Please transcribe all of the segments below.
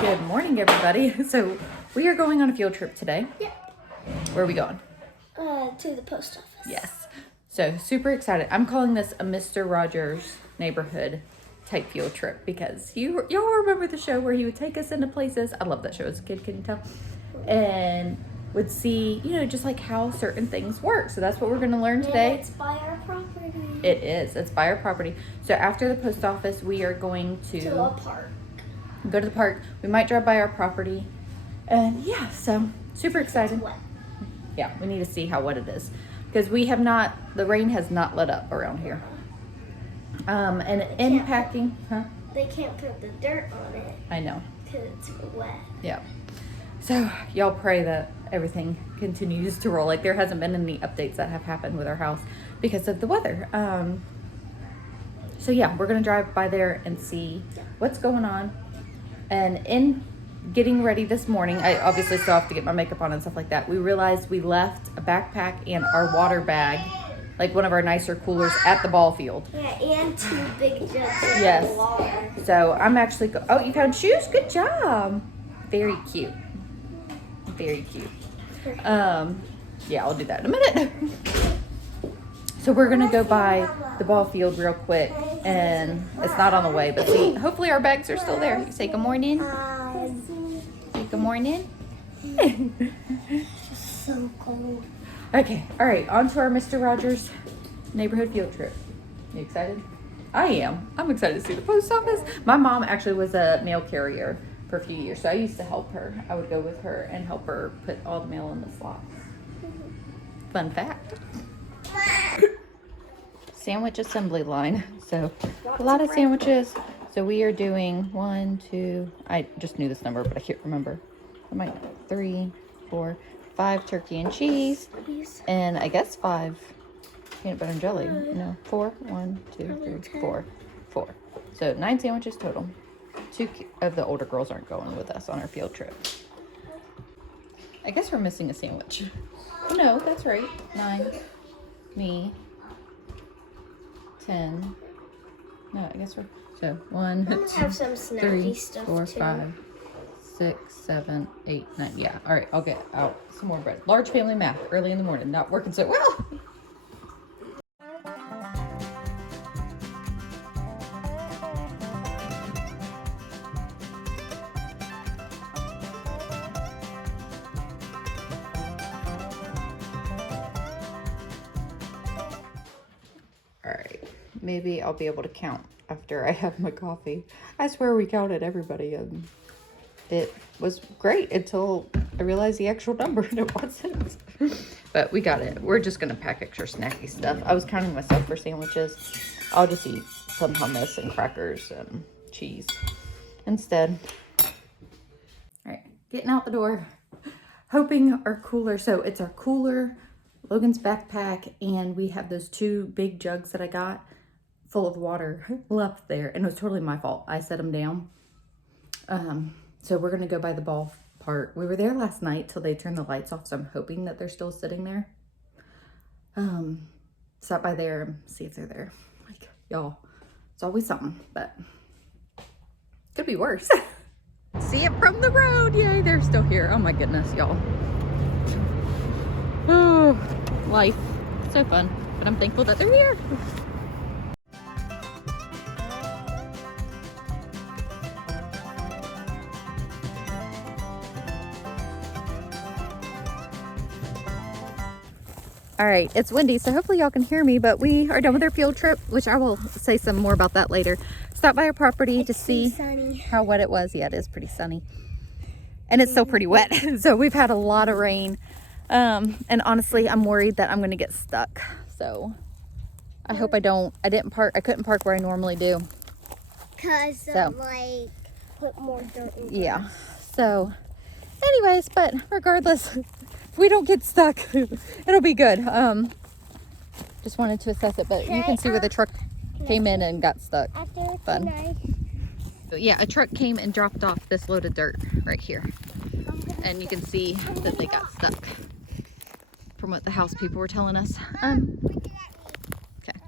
Good morning, everybody. So we are going on a field trip today. Yeah. Where are we going? To the post office. Yes. So super excited. I'm calling this a Mr. Rogers neighborhood type field trip because y'all remember the show where he would take us into places. I love that show as a kid, can you tell? And would see, just like how certain things work. So that's what we're going to learn today. And it's by our property. It is. It's by our property. So after the post office, we are going To a park. Go to the park. We might drive by our property. And yeah, so super excited. Wet. Yeah, we need to see how wet it is. Because the rain has not let up around here. And impacting, They can't put the dirt on it. I know. Because it's wet. Yeah. So y'all pray that everything continues to roll. Like there hasn't been any updates that have happened with our house because of the weather. So yeah, we're going to drive by there and see what's going on. And in getting ready this morning, I obviously still have to get my makeup on and stuff like that. We realized we left a backpack and our water bag, like one of our nicer coolers, at the ball field. Yeah, and 2 big jugs of water. So I'm actually, oh, you found shoes? Good job. Very cute. Very cute. Yeah, I'll do that in a minute. So we're going to go by the ball field real quick, and it's not on the way, but see, hopefully our bags are still there. You say good morning. Say good morning. It's so cold. Okay, all right, on to our Mr. Rogers neighborhood field trip. You excited? I am. I'm excited to see the post office. My mom actually was a mail carrier for a few years, so I used to help her. I would go with her and help her put all the mail in the slots. Fun fact. Sandwich assembly line. So a lot of sandwiches. So we are doing 1, 2, I just knew this number, but I can't remember. 3, 4, 5 turkey and cheese. And I guess 5 peanut butter and jelly. No, 4. 1, 2, 3, 4. 4. So 9 sandwiches total. 2 of the older girls aren't going with us on our field trip. I guess we're missing a sandwich. No, that's right. 9. Me. 10. No, I guess we're... So 1, 2, have some 3, stuff 4, too. 5, 6, 7, 8, 9. Yeah. All right. I'll get out some more bread. Large family math early in the morning. Not working so well. All right. Maybe I'll be able to count after I have my coffee. I swear we counted everybody, and it was great until I realized the actual number and it wasn't. But we got it. We're just gonna pack extra snacky stuff. I was counting myself for sandwiches. I'll just eat some hummus and crackers and cheese instead. All right, getting out the door, hoping our cooler. So it's our cooler, Logan's backpack, and we have those 2 big jugs that I got full of water left there, and it was totally my fault. I set them down. So we're gonna go by the ball park. We were there last night till they turned the lights off, so I'm hoping that they're still sitting there. Stop by there and see if they're there. Like, y'all, it's always something, but could be worse. See it from the road. Yay, they're still here. Oh my goodness, y'all. Oh, life. So fun, but I'm thankful that they're here. All right, it's windy, so hopefully y'all can hear me, but we are done with our field trip, which I will say some more about that later. Stop by our property to see how wet it was. Yeah, it is pretty sunny. And it's still pretty wet. So we've had a lot of rain. And honestly, I'm worried that I'm gonna get stuck. So I hope I don't. I couldn't park where I normally do. Because like, put more dirt in. Yeah. So anyways, but regardless, if we don't get stuck, it'll be good. Just wanted to assess it, but you can see where the truck came in and got stuck. Fun. So yeah, a truck came and dropped off this load of dirt right here. And you can see that they got stuck from what the house people were telling us. Okay.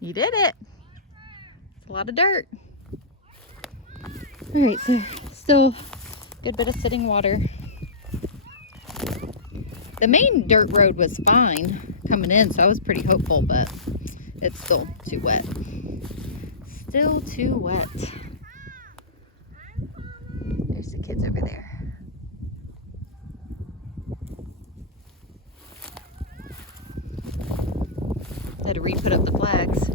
You did it. It's a lot of dirt. All right, so still a good bit of sitting water. The main dirt road was fine coming in, so I was pretty hopeful, but it's still too wet. Still too wet. There's the kids over there. Had to re-put up the flags.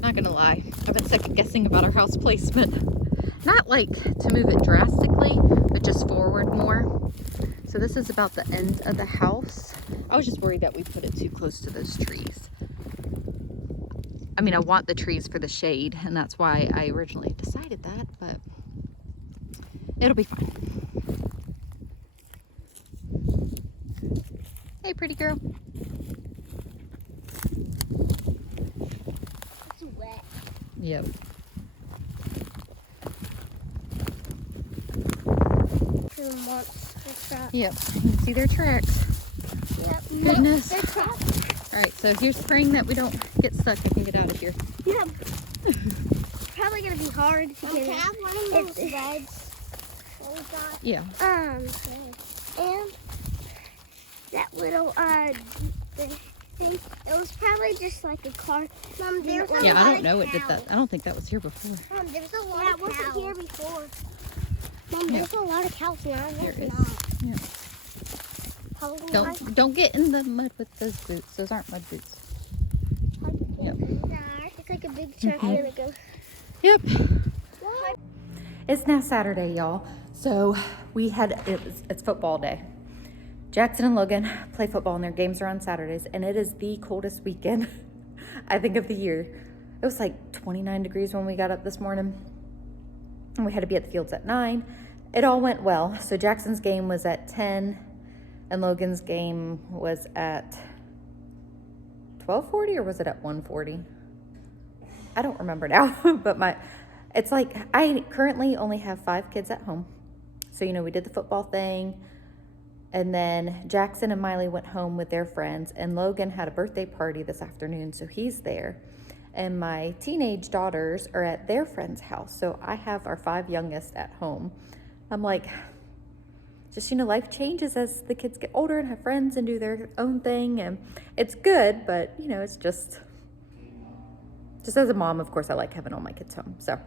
Not gonna lie, I've been second guessing about our house placement. Not like to move it drastically, but just forward more. So this is about the end of the house. I was just worried that we put it too close to those trees. I mean, I want the trees for the shade, and that's why I originally decided that, but it'll be fine. Hey, pretty girl. It's wet. Yep. The monster truck. Yep. You can see their tracks. Yep. Goodness. They're trapped. All right, so here's praying that we don't get stuck. I can get out of here. Yeah. Probably gonna be hard to get out. One of those beds that we got. Yeah. And that little thing. It was probably just like a car. Mom, there's a lot. Yeah, I don't know it did that. I don't think that was here before. Mom, there's a lot of cows. That wasn't here before. Mom, there's a lot of cows now. There is. Yeah. Probably Don't get in the mud with those boots. Those aren't mud boots. Yep. It's like a big truck here that goes. Yep. It's now Saturday, y'all. So it's football day. Jackson and Logan play football and their games are on Saturdays, and it is the coldest weekend I think of the year. It was like 29 degrees when we got up this morning, and we had to be at the fields at 9. It all went well. So Jackson's game was at 10, and Logan's game was at 12:40, or was it at 1:40? I don't remember now, but it's like I currently only have 5 kids at home. So, we did the football thing, and then Jackson and Miley went home with their friends, and Logan had a birthday party this afternoon, so he's there. And my teenage daughters are at their friend's house, so I have our 5 youngest at home. I'm like, just, life changes as the kids get older and have friends and do their own thing, and it's good, but, it's just as a mom, of course, I like having all my kids home. So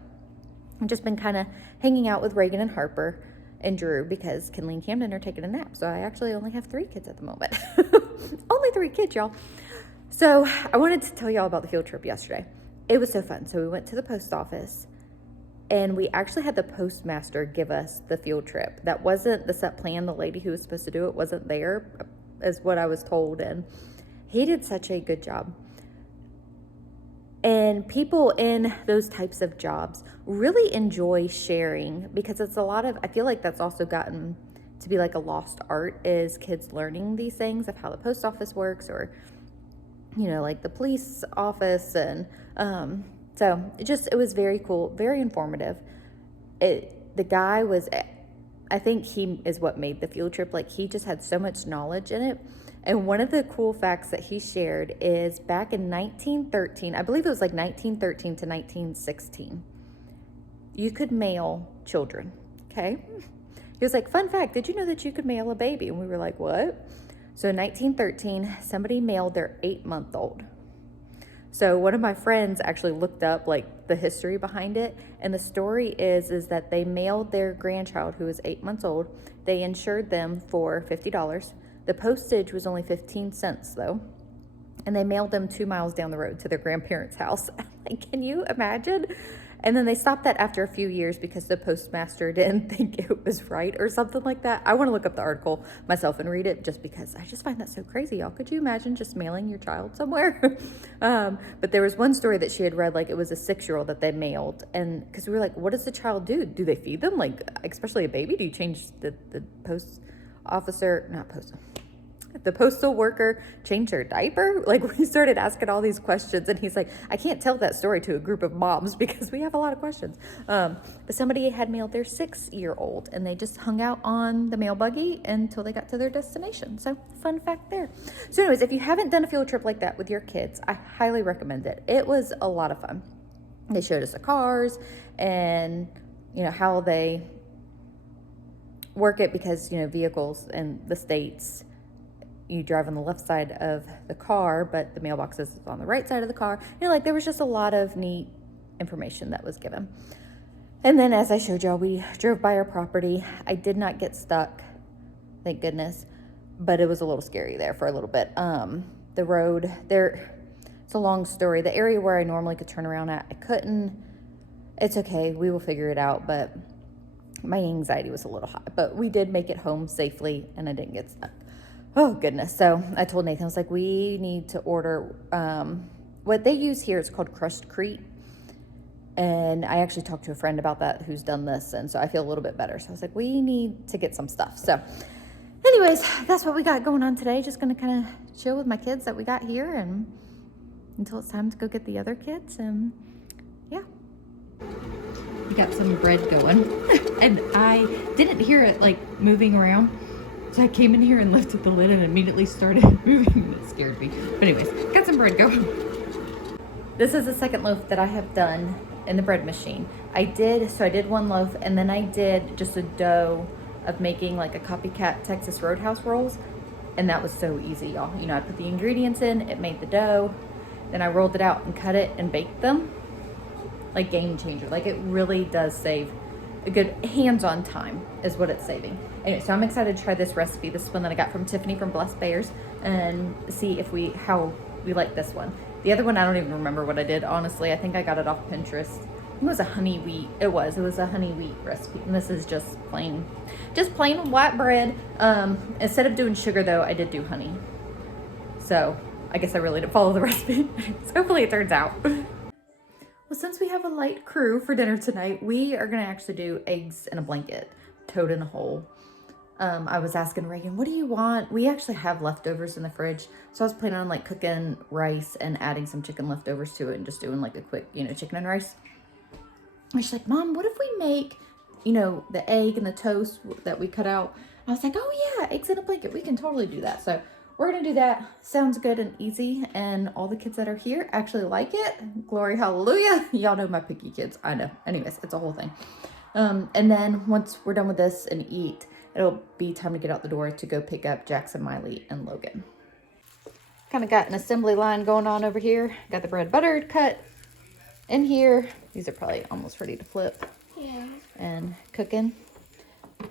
I've just been kind of hanging out with Reagan and Harper and Drew because Kinley and Camden are taking a nap. So I actually only have 3 kids at the moment. Only 3 kids, y'all. So I wanted to tell y'all about the field trip yesterday. It was so fun. So we went to the post office, and we actually had the postmaster give us the field trip. That wasn't the set plan. The lady who was supposed to do it wasn't there, is what I was told. And he did such a good job. And people in those types of jobs really enjoy sharing, because it's I feel like that's also gotten to be like a lost art, is kids learning these things of how the post office works, or, like the police office. And so it was very cool, very informative. The guy was, I think he is what made the field trip. Like, he just had so much knowledge in it. And one of the cool facts that he shared is back in 1913, I believe it was like 1913 to 1916, you could mail children, okay? He was like, fun fact, did you know that you could mail a baby? And we were like, what? So in 1913, somebody mailed their 8-month-old. So one of my friends actually looked up like the history behind it. And the story is that they mailed their grandchild, who was 8 months old. They insured them for $50. The postage was only 15 cents though. And they mailed them 2 miles down the road to their grandparents' house. Like, can you imagine? And then they stopped that after a few years because the postmaster didn't think it was right or something like that. I want to look up the article myself and read it, just because I just find that so crazy, y'all. Could you imagine just mailing your child somewhere? But there was one story that she had read, like it was a 6-year-old that they mailed. And because we were like, what does the child do? Do they feed them? Like, especially a baby? Do you change the post officer? Not post. the postal worker changed her diaper? Like, we started asking all these questions, and he's like, I can't tell that story to a group of moms because we have a lot of questions. But somebody had mailed their 6-year-old, and they just hung out on the mail buggy until they got to their destination. So, fun fact there. So anyways, if you haven't done a field trip like that with your kids, I highly recommend it. It was a lot of fun. They showed us the cars and, you know, how they work it, because, you know, vehicles in the States, you drive on the left side of the car, but the mailbox is on the right side of the car. You know, like, there was just a lot of neat information that was given. And then, as I showed y'all, we drove by our property. I did not get stuck, thank goodness, but it was a little scary there for a little bit. The road there, it's a long story. The area where I normally could turn around at, I couldn't. It's okay, we will figure it out, but my anxiety was a little high. But we did make it home safely, and I didn't get stuck. Oh, goodness. So I told Nathan, I was like, we need to order, what they use here is called crustcrete. And I actually talked to a friend about that who's done this, and so I feel a little bit better. So I was like, we need to get some stuff. So anyways, that's what we got going on today. Just going to kind of chill with my kids that we got here, and until it's time to go get the other kids. And yeah. We got some bread going and I didn't hear it like moving around, so I came in here and lifted the lid and immediately started moving. It scared me. But anyways, got some bread going. This is the second loaf that I have done in the bread machine. I did one loaf, and then I did just a dough of making like a copycat Texas Roadhouse rolls, and that was so easy, y'all. You know, I put the ingredients in, it made the dough, then I rolled it out and cut it and baked them. Like, game changer. Like, it really does save a good hands-on time is what it's saving. Anyway, so I'm excited to try this recipe. This one that I got from Tiffany from Blessed Bears, and see if how we like this one. The other one, I don't even remember what I did, honestly. I think I got it off Pinterest. It was a honey wheat. It was a honey wheat recipe, and this is just plain white bread. Instead of doing sugar, though, I did do honey. So I guess I really didn't follow the recipe. So hopefully it turns out. Well, since we have a light crew for dinner tonight, we are going to actually do eggs in a blanket, toad in a hole. I was asking Reagan, what do you want? We actually have leftovers in the fridge. So I was planning on like cooking rice and adding some chicken leftovers to it and just doing like a quick, you know, chicken and rice. And she's like, Mom, what if we make, you know, the egg and the toast that we cut out? I was like, oh yeah, eggs in a blanket. We can totally do that. So we're going to do that. Sounds good and easy. And all the kids that are here actually like it. Glory, hallelujah. Y'all know my picky kids. I know. Anyways, it's a whole thing. And then once we're done with this and eat, it'll be time to get out the door to go pick up Jackson, Miley, and Logan. Kind of got an assembly line going on over here. Got the bread buttered, cut in here. These are probably almost ready to flip. Yeah. And cooking. All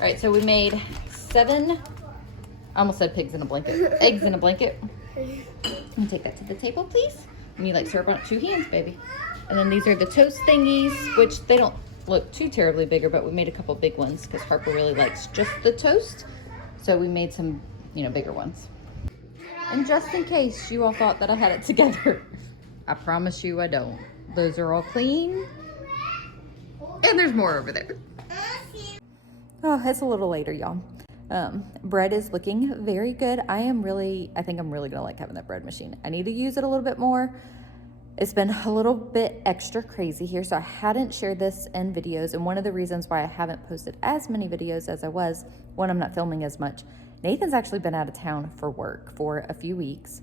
right, so we made 7, I almost said pigs in a blanket, eggs in a blanket. Let me take that to the table, please. And you like serve on 2 hands, baby. And then these are the toast thingies, which they don't look too terribly bigger, but we made a couple big ones because Harper really likes just the toast. So we made some, you know, bigger ones. And just in case you all thought that I had it together, I promise you I don't. Those are all clean. And there's more over there. Oh, it's a little later, y'all. Bread is looking very good. I think I'm really gonna like having that bread machine. I need to use it a little bit more. It's been a little bit extra crazy here, so I hadn't shared this in videos, and one of the reasons why I haven't posted as many videos as I was, one, I'm not filming as much. Nathan's actually been out of town for work for a few weeks,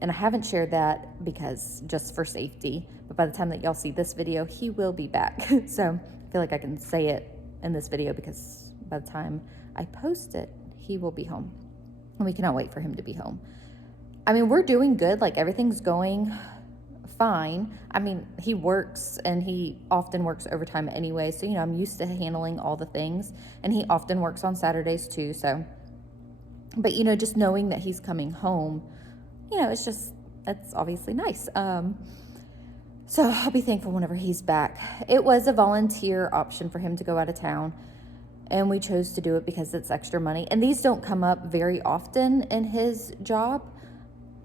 and I haven't shared that because just for safety, but by the time that y'all see this video, he will be back. So I feel like I can say it in this video because by the time I post it, he will be home, and we cannot wait for him to be home. I mean, we're doing good. Like, everything's going fine. I mean, he works, and he often works overtime anyway, so, you know, I'm used to handling all the things, and he often works on Saturdays too. So, but, you know, just knowing that he's coming home, you know, it's obviously nice. So I'll be thankful whenever he's back. It was a volunteer option for him to go out of town, and we chose to do it because it's extra money. And these don't come up very often in his job.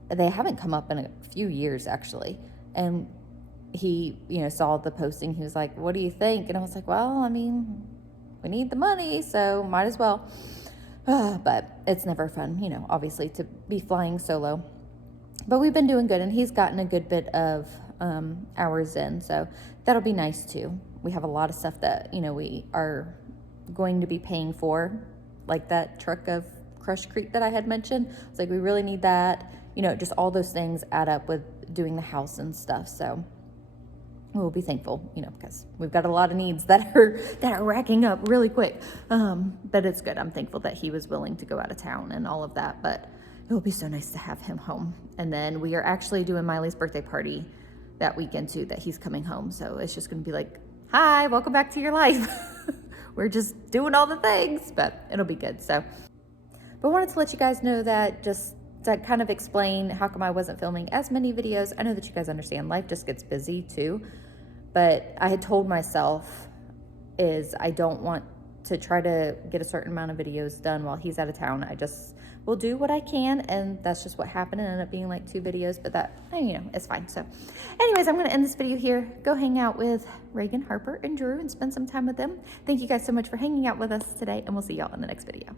They haven't come up in a few years, actually. And he, you know, saw the posting. He was like, what do you think? And I was like, well, I mean, we need the money, so might as well. But it's never fun, you know, obviously to be flying solo. But we've been doing good, and he's gotten a good bit of hours in, so that'll be nice too. We have a lot of stuff that, you know, we are going to be paying for, like that truck of crushed creek that I had mentioned. It's like we really need that, you know, just all those things add up with doing the house and stuff. So we'll be thankful, you know, because we've got a lot of needs that are racking up really quick. But it's good. I'm thankful that he was willing to go out of town and all of that. But it will be so nice to have him home. And then we are actually doing Miley's birthday party that weekend too, that he's coming home. So it's just going to be like, hi, welcome back to your life. We're just doing all the things, but it'll be good. So, but I wanted to let you guys know that, just to kind of explain how come I wasn't filming as many videos. I know that you guys understand life just gets busy too, but I had told myself is I don't want to try to get a certain amount of videos done while he's out of town. I just will do what I can, and that's just what happened. It ended up being like 2 videos, but that, you know, it's fine. So anyways, I'm going to end this video here. Go hang out with Reagan, Harper, and Drew and spend some time with them. Thank you guys so much for hanging out with us today, and we'll see y'all in the next video.